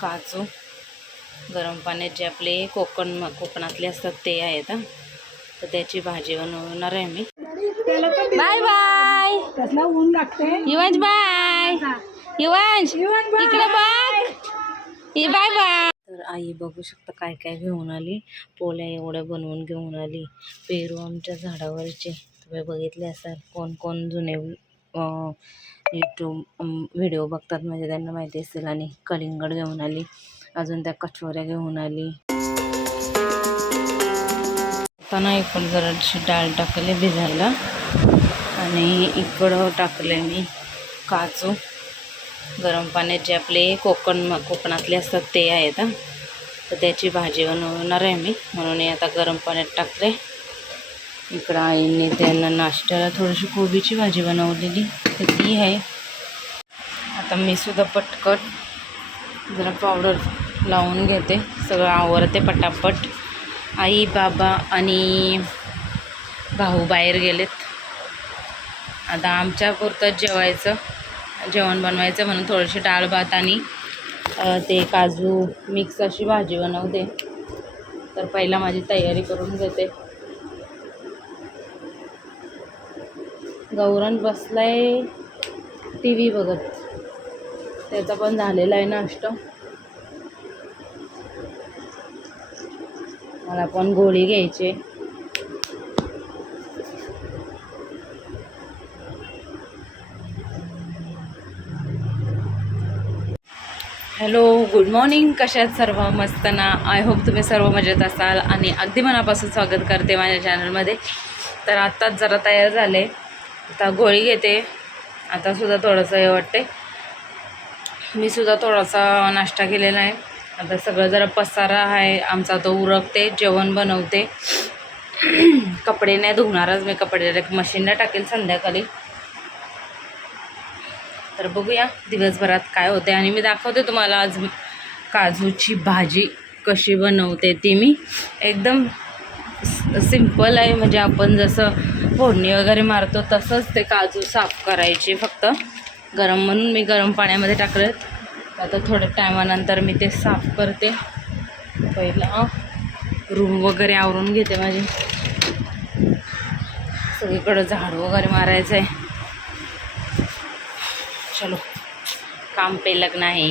काजू गरम पाण्यात जे आपले कोकण कोकणातले असतात ते आहेत हं. तर त्याची भाजी बनवणार आहे मी. Bye bye. कसला ऊन लागते युवंश बाय. युवंश इकडे बघ. Bye bye. तर आई बघू शकता काय काय घेऊन आली. पोळ्या एवढ्या बनवून घेऊन आली. पेरू आमच्या झाडावरचे. तुम्ही बघितले असाल कोण कोण जुने यूट्यूब व्हिडिओ बघतात. म्हणजे त्यांना माहिती असेल. आणि कलिंगड घेऊन आली. अजून त्या कचोऱ्या घेऊन आली. आता इकडं जराशी डाळ टाकले भिजायला. आणि इकडं टाकले मी काजू. गरम पाण्यात जे आपले कोकण कोकणातले असतात ते आहेत. तर त्याची भाजी बनवणार आहे मी. म्हणून आता गरम पाण्यात टाकले इकडं आईने त्यांना नाश्त्याला थोडीशी कोबीची भाजी बनवलेली तर ती आहे. आता मी सुद्धा पटकट जरा पावडर लावून घेते. सगळं आवरते पटापट. आई बाबा आणि भाऊ बाहेर गेलेत. आता आमच्या पुरतं जेवायचं जेवण बनवायचं म्हणून थोडीशी डाळ भात आणि ते काजू मिक्स अशी भाजी बनवते. तर पहिला माझी तयारी करून घेते. गौरन आहे टी व्ही बघत. त्याचा पण झालेला आहे नाश्ता मला पण गोळी घ्यायची हॅलो गुड मॉर्निंग. कशात सर्व? मस्त ना? आय होप तुम्ही सर्व मजेत असाल आणि अगदी मनापासून स्वागत करते माझ्या चॅनलमध्ये तर आत्ताच जरा तयार झाले. आता गोळी घेते. आतासुद्धा थोडंसं हे वाटते मी सुद्धा थोडासा नाश्ता केलेला आहे. आता सगळं जरा पसारा आहे. आमचा तो उरकते जेवण बनवते. कपडे नाही धुणारच मी कपडे. Direct मशीनला टाकेल संध्याकाळी. तर बघूया दिवसभरात काय होते आणि मी दाखवते तुम्हाला आज काजूची भाजी कशी बनवते ती मी. एकदम सिंपल आहे. म्हणजे आपण जसं फोडणी वगैरे मारतो तसंच ते काजू साफ करायचे फक्त. गरम म्हणून मी गरम पाण्यामध्ये टाकले आता थोड्या टायमानंतर मी ते साफ करते. पहिला रूम वगैरे आवरून घेते माझी. सगळीकडं झाड वगैरे मारायचं आहे चलो काम पे लगना है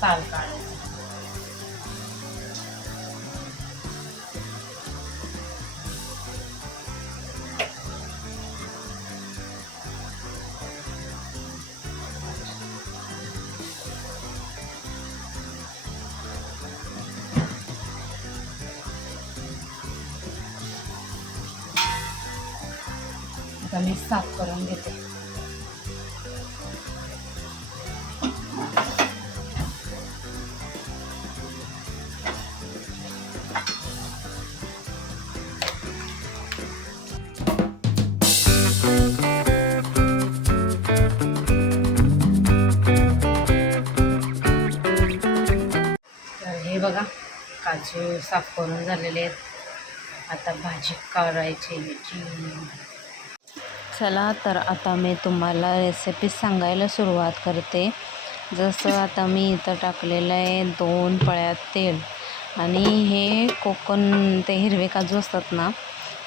साल काढायचं आता मी साफ काजू साफ करून झालेले आहेत. आता भाजी करायची याची. चला तर आता मी तुम्हाला रेसिपी सांगायला सुरुवात करते. जसं आता मी इथं टाकलेलं आहे दोन पळ्यात तेल. आणि हे कोकण ते हिरवे काजू असतात ना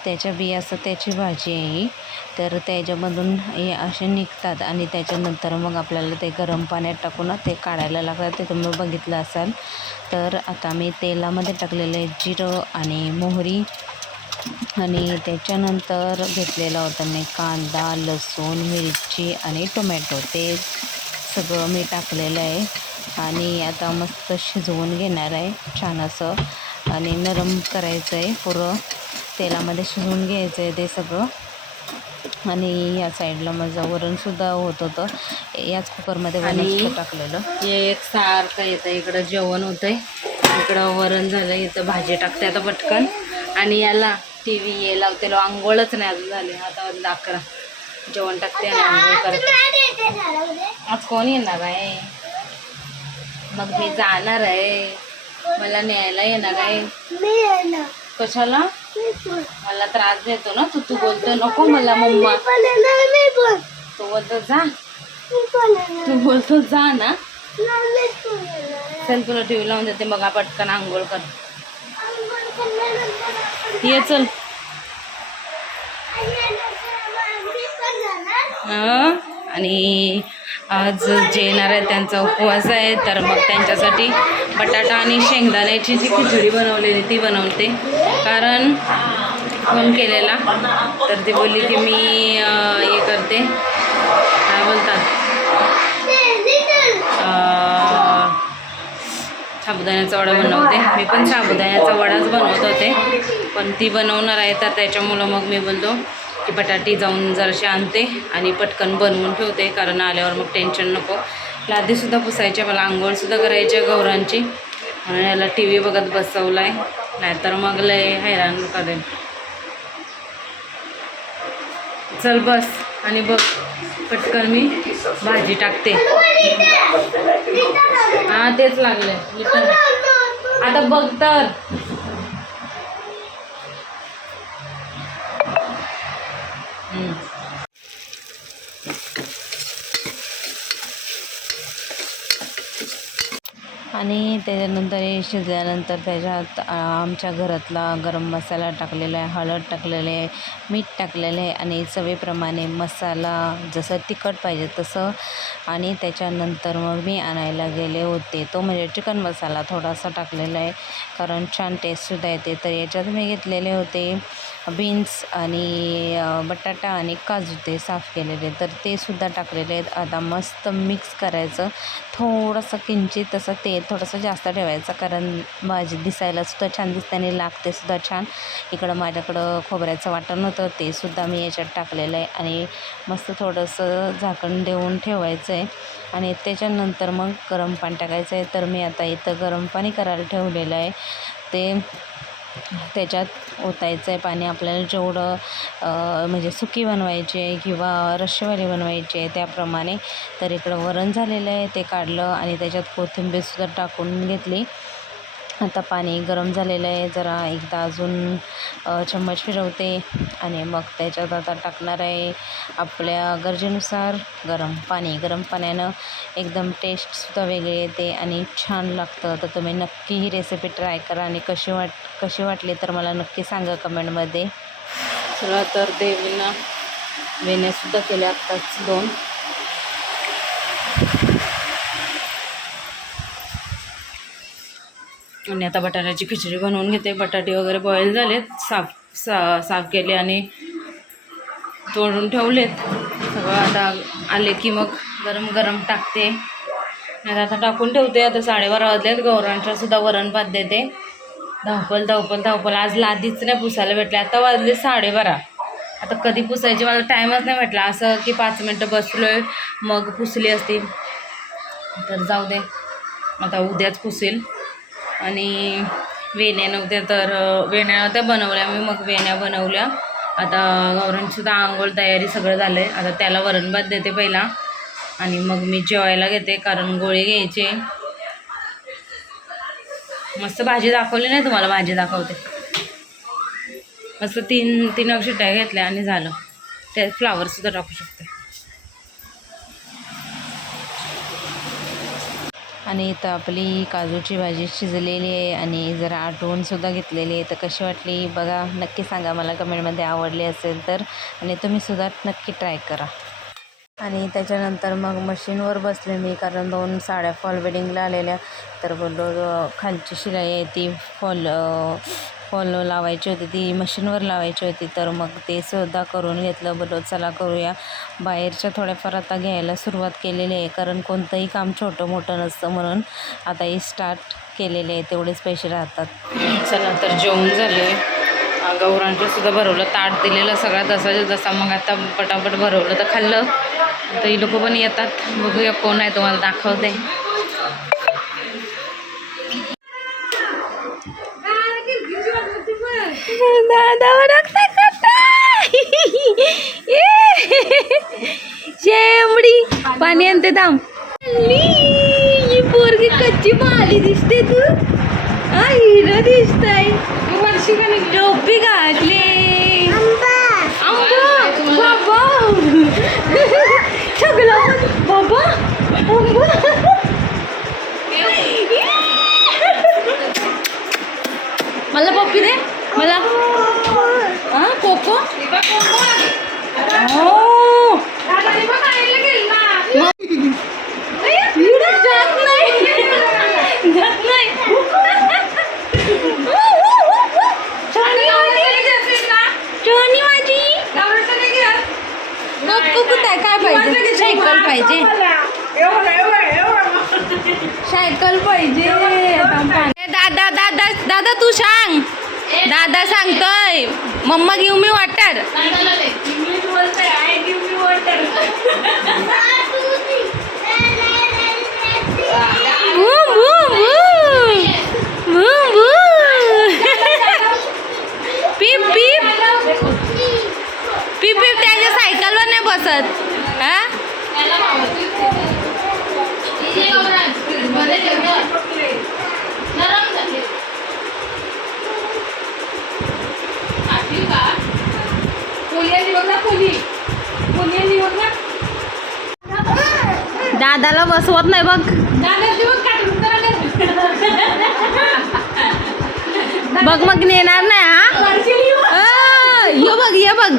त्याच्या बिया असतात त्याची भाजी आहे ही. तर त्याच्यामधून हे असे निघतात आणि त्याच्यानंतर मग आपल्याला ते गरम पाण्यात टाकून ते काढायला लागतात. ते तुम्ही बघितलं असाल. तर आता मी तेलामध्ये टाकलेलं आहे जिरं आणि मोहरी. आणि त्याच्यानंतर घेतलेला होता मी कांदा लसूण मिरची आणि टोमॅटो. ते सगळं मी टाकलेलं आहे. आणि आता मस्त शिजवून घेणार आहे छान असं. आणि नरम करायचं आहे पुरं. तेलामध्ये शिजवून घ्यायचं आहे ते सगळं. आणि या साईडला माझं वरणसुद्धा होत होतं. याच कुकरमध्ये वरण टाकलेलं. हे एक सारखं येतं. इकडं जेवण होतंय. इकडं वरण झालं. इथं भाजी टाकते आता पटकन. आणि याला टी व्ही ये लावते आंघोळच नाही अजून झाली. आता अकरा. जेवण टाकते आणि आंघोळ करते. आज कोण येणार आहे? मग मी जाणार आहे. मला न्यायला येणार आहे. कशाला? मला त्रास देतो ना तू तू बोलतो नको मला मम्मा. तू बोलतो जा. तू बोलतो जा ना. चल तुला टी व्ही लावून देते मग पटकन आंघोळ कर. ये चल. हं? आणि आज जे येणार आहे त्यांचा उपवास आहे तर मग त्यांच्यासाठी बटाटा आणि शेंगदाण्याची जी खिचडी बनवलेली ती बनवते. कारण फोन केलेला तर ती बोलली की मी हे करते. काय बोलतात साबुदाण्याचा वडा बनवते. मी पण साबुदाण्याचा वडाच बनवत होते. पण ती बनवणार आहे तर त्याच्यामुळं मग मी बोलतो की बटाटे जाऊन जराशी आणते आणि पटकन बनवून ठेवते कारण आल्यावर मग टेन्शन नको. लादीसुद्धा पुसायच्या मला आंघोळसुद्धा करायची आहे गौरांची. म्हणून याला टी व्ही बघत बसवला आहे नाहीतर मग लय हैराण करेल चल बस आणि बघ पटकन मी भाजी टाकते. हां तेच लागलं आता बघ तर. आणि त्याच्यानंतर हे शिजल्यानंतर त्याच्यात आमच्या घरातला गरम मसाला टाकलेला आहे हळद टाकलेलं आहे मीठ टाकलेलं आहे आणि चवीप्रमाणे मसाला जसं तिखट पाहिजे तसं. आणि त्याच्यानंतर मग मी आणायला गेले होते. तो म्हणजे चिकन मसाला थोडासा टाकलेला आहे. कारण छान टेस्टसुद्धा येते. तर याच्यात मी घेतलेले होते बीन्स आणि बटाटा आणि काजू ते साफ केलेले. तर ते सुद्धा टाकलेले आहेत. आता मस्त मिक्स करायचं. थोडंसं किंचित तसं तेल थोडंसं जास्त ठेवायचं कारण भाजी दिसायला सुद्धा छान दिसते आणि लागते सुद्धा छान. इकडं माझ्याकडं खोबऱ्याचं वाटण होतं ते सुद्धा मी याच्यात टाकलेलं आहे आणि मस्त थोडंसं झाकण देऊन ठेवायचं आहे. आणि त्याच्यानंतर मग गरम पाणी टाकायचं आहे. तर मी आता इथं गरम पाणी करायला ठेवलेलं आहे. ते त्याच्यात ओतायचं आहे पाणी आपल्याला जेवढं म्हणजे सुकी बनवायची आहे किंवा रश्शेवाली बनवायची आहे त्याप्रमाणे तर इकडं वरण झालेलं आहे ते काढलं आणि त्याच्यात कोथिंबीरसुद्धा टाकून घेतली. आता पाणी गरम झालेलं आहे. जरा एकदा अजून चम्मच फिरवते आणि मग त्याच्यात आता टाकणार आहे आपल्या गरजेनुसार गरम पाणी. गरम पाण्यानं एकदम टेस्टसुद्धा वेगळी येते आणि छान लागतं. तर तुम्ही नक्की ही रेसिपी ट्राय करा आणि कशी वाट कशी वाटली तर मला नक्की सांगा कमेंटमध्ये चला तर देवीनं वेण्यासुद्धा केल्या आत्ताच दोन. आणि आता बटाट्याची खिचडी बनवून घेते. बटाटे वगैरे बॉईल झालेत. साफ सा साफ केले आणि तोडून ठेवलेत. सगळं आता आले की मग गरम गरम टाकते. नाही आता टाकून ठेवते. आता साडेबारा वाजलेत. गौरांच्या सुद्धा वरण भात देते. धावपल धावपल धावपल आज लादीच नाही पुसायला भेटले. आता वाजले साडेबारा. आता कधी पुसायची मला टाईमच नाही भेटला. असं की पाच मिनटं बसलो आहे मग पुसली असतील तर जाऊ दे. आता उद्याच पुसेल. आणि वेण्या नव्हत्या तर वेण्या नव्हत्या बनवल्या. मी मग वेण्या बनवल्या. आता गौरांचीसुद्धा आंघोळ तयारी सगळं झालं आहे आता त्याला वरणभात देते पहिला. आणि मग मी जेवायला घेते कारण गोळे घ्यायचे. मस्त भाजी दाखवली नाही तुम्हाला? भाजी दाखवते. मस्त तीन तीन शिट्ट्या घेतल्या आणि झालं. त्यात फ्लावरसुद्धा टाकू शकते. आणि इथं आपली काजूची भाजी शिजलेली आहे आणि जरा आठवूनसुद्धा घेतलेली आहे. तर कशी वाटली बघा नक्की सांगा मला कमेंटमध्ये. आवडली असेल तर. आणि तुम्हीसुद्धा नक्की ट्राय करा. आणि त्याच्यानंतर मग मशीनवर बसले मी कारण दोन साड्या फॉल वेडिंगला आलेल्या. तर बोललो खालची शिलाई आहे ती फॉल फॉलो लावायची होती ती मशीनवर लावायची होती. तर मग ते सुद्धा करून घेतलं. बोलो चला करूया. बाहेरच्या थोड्याफार आता घ्यायला सुरुवात केलेली आहे. कारण कोणतंही काम छोटं मोठं नसतं म्हणून आता हे स्टार्ट केलेले आहे. तेवढेच पैसे राहतात. चला तर जेवण झाले. गौरांचं सुद्धा भरवलं. ताट दिलेलं सगळा जसाच्या जसा. मग आता पटापट भरवलं तर खाल्लं. तर ही लोक पण येतात. बघूया कोण आहे तुम्हाला दाखवते दादा शेंबडी पाणी आणते थांब. ही पोरगी कच्ची माली दिसते तू. हा हिरो दिसताय. टोपी घातली. आंबा. बाबा. सगळं बाबा. मला पप्पी दे. मला हा कोको हो जात नाही जात नाही चोनी माझी कोको कुठं आहे काय पाहिजे सायकल पाहिजे सायकल पाहिजे ए, दादा दादा दादा तू सांग दादा सांगतोय मम्मा घेऊ मी वॉटर पीप पीप. पीप पीप त्याच्या सायकलवर नाही बसत. दादाला बसवत नाही बघ. बघ मग नेणार नाही हा? ये बघ ये बघ.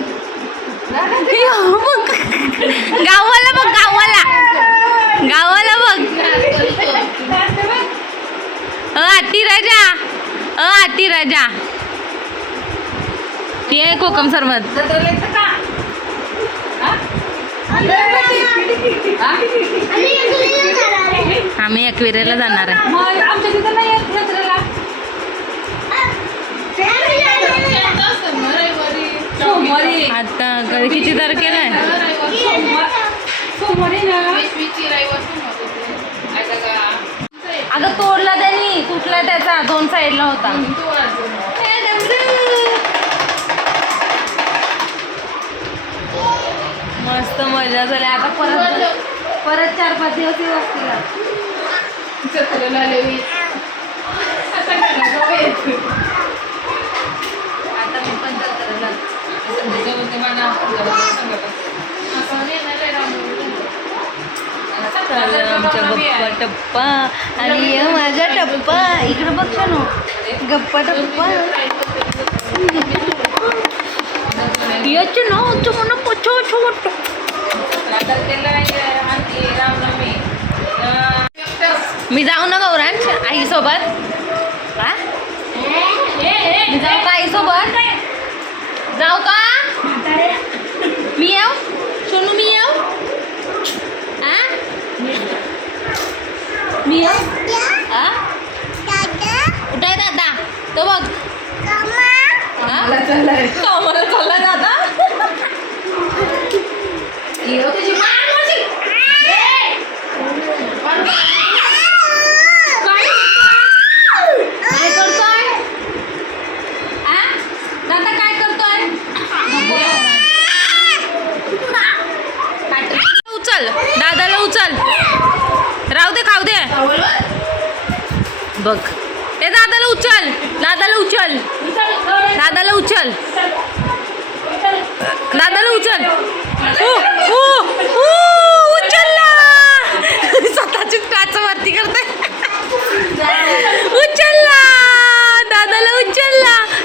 गावाला बघ. गावाला गावाला बघ. अ आती राजा. अ आती राजा. ती आहे कोकम सरमत आम्ही एकविरेला जाणार आहे. आता कधी किती तारखेला आहे अगं तोडला त्यांनी तुटला त्याचा? दोन साईडला होता. मस्त मजा झाली. आता परत परत चार पाच दिवस वस्तीला आता मी पण जत्रेला चाललं आमच्या गप्पा टप्पा. आणि माझा टप्पा. इकडं बघ छान गप्पा टप्पा. याचे नाव तुम्हाला पछो छोट मी जाऊ ना गौरांश आई सोबत हा? मी जाऊ का आई सोबत जाऊ का? मी येऊ? सोनू मी येऊ? मी येऊ? कुठे आहे दादा? तो बघ? कामाला चाललाय दादा येऊ तुझी मान माझी. काय करतोय हा? दादा काय करतोय उचल दादाला उचल राहू दे खाऊ दे बघ ते दादाला उचल दादाला उचल दादाला उचल दादाला उचल ओ, ओ, ओ, उचलला स्वतःची टाच वरती करते तर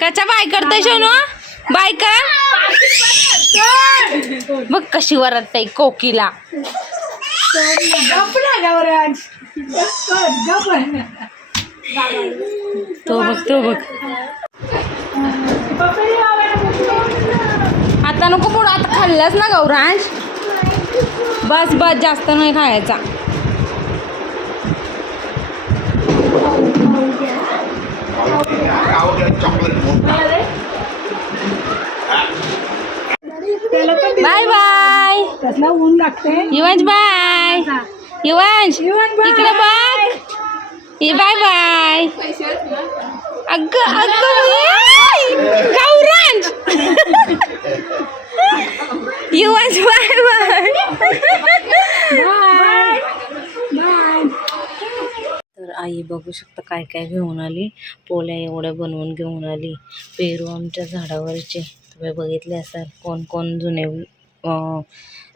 कचा बाय करतोय सोनू बाय कर. बघ कशी वरत कोकीला. तो बघ तो बघ. आता नको पुढं आता खाल्लास ना गौरांश? बस बस जास्त नाही खायचा. बाय बाय कसला ऊन लागते युवंश बाय. युवंश इकडे बघ. ये बाय बाय अग अग गौरांश. युवंश बाय बाय तर आई बघू शकता काय काय घेऊन आली. पोळ्या एवढ्या बनवून घेऊन आली. पेरू आमच्या झाडावरचे. तुम्ही बघितले असाल कोण कोण जुने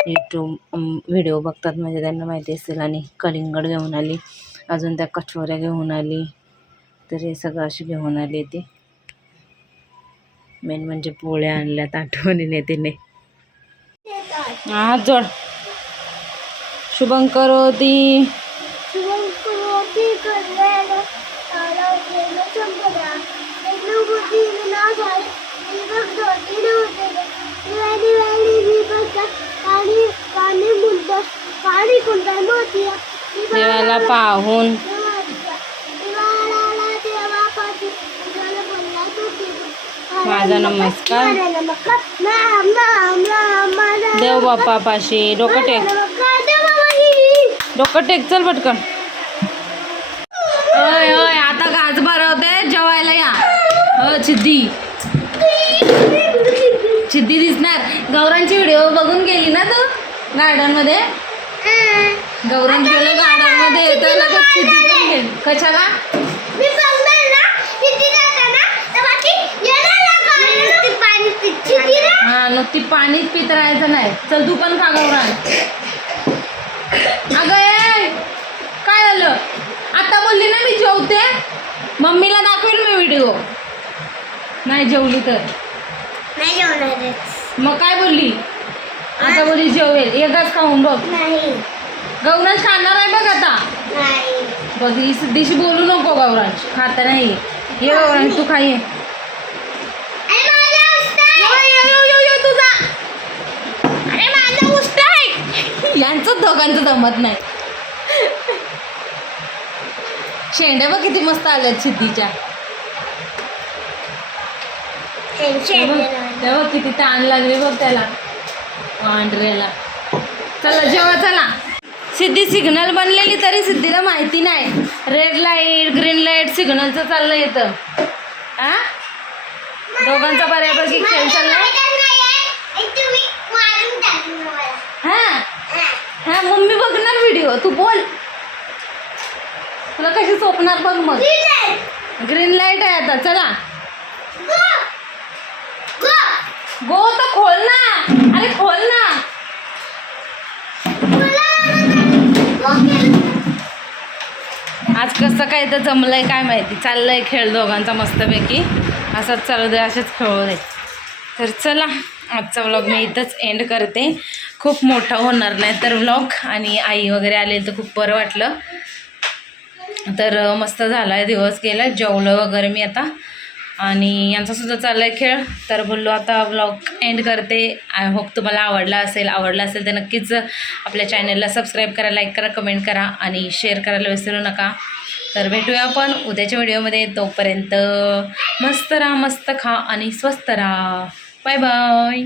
यूट्यूब व्हिडिओ बघतात म्हणजे त्यांना माहिती असेल. आणि कलिंगड घेऊन आली. अजून त्या कचोऱ्या घेऊन आली. तर हे सगळं अशी घेऊन आली ती. मेन म्हणजे पोळ्या आणल्यात आठवणीने तिने. हात जोड. शुभंकर होती देवाला पाहून. माझा नमस्कार. देव बाप्पापाशी डोकं टेक. डोकं टेक. चल पटकन. होय होय. आता गाज भरवते. जेवायला या. हो सिद्धी सिद्धी दिसणार. गौरांची व्हिडिओ बघून गेली ना तू? गार्डनमध्ये गौरांच गेलं लगेच पण कशाला हा नुसती पाणीच पित राहायचं नाही. चल तू पण खा गौरान अगं ए, काय झालं? आता बोलली ना मी जेवते. मम्मीला दाखवेल मी व्हिडिओ. नाही जेवली तर. मग काय बोलली? आता बोलली जेवेल. एकच खाऊन बघ. गौरांश खाणार आहे बघ आता. बघ ही सिद्धीशी बोलू नको गौरांश खाता नाही. ये गौरांश तू खाई तुझा. अरे माझा उष्ट आहे. यांचं दोघांचं जमत नाही. शेंड्या बघ किती मस्त आल्यात सिद्धीच्या. ते बघ ते बघ किती ताण लागले बघ त्याला. वांढऱ्याला चला जेव्हा चला. सिद्धी सिग्नल बनलेली तरी सिद्धीला माहिती नाही. रेड लाइट ग्रीन लाइट सिग्नलचं चाललं येतं आ? दोघांचा बऱ्यापैकी खेळ चाललाय? हा? हा मम्मी बघणार व्हिडिओ तू बोल. तुला कशी झोपणार बघ मग. ग्रीन लाइट आहे आता. चला. गो तर खोल ना. अरे खोल ना. आज कसं काय तर जमलंय काय माहिती? चाललंय खेळ दोघांचा मस्तपैकी. असंच चालू दे असेच खेळू दे. तर चला आजचा व्लॉग मी इथंच एंड करते. खूप मोठा होणार नाही तर व्लॉग आणि आई वगैरे आले तर खूप बरं वाटलं. तर मस्त झाला आहे दिवस गेला. जेवलं वगैरे मी आता. आणि यांचासुद्धा चालला आहे खेळ. तर बोललो आता ब्लॉग एंड करते. आय होप तुम्हाला आवडला असेल आवडला असेल तर नक्कीच आपल्या चॅनलला सबस्क्राईब करा लाईक करा कमेंट करा आणि शेअर करायला विसरू नका. तर भेटूया आपण उद्याच्या व्हिडिओमध्ये तोपर्यंत मस्त राहा मस्त खा आणि स्वस्त राहा. Bye bye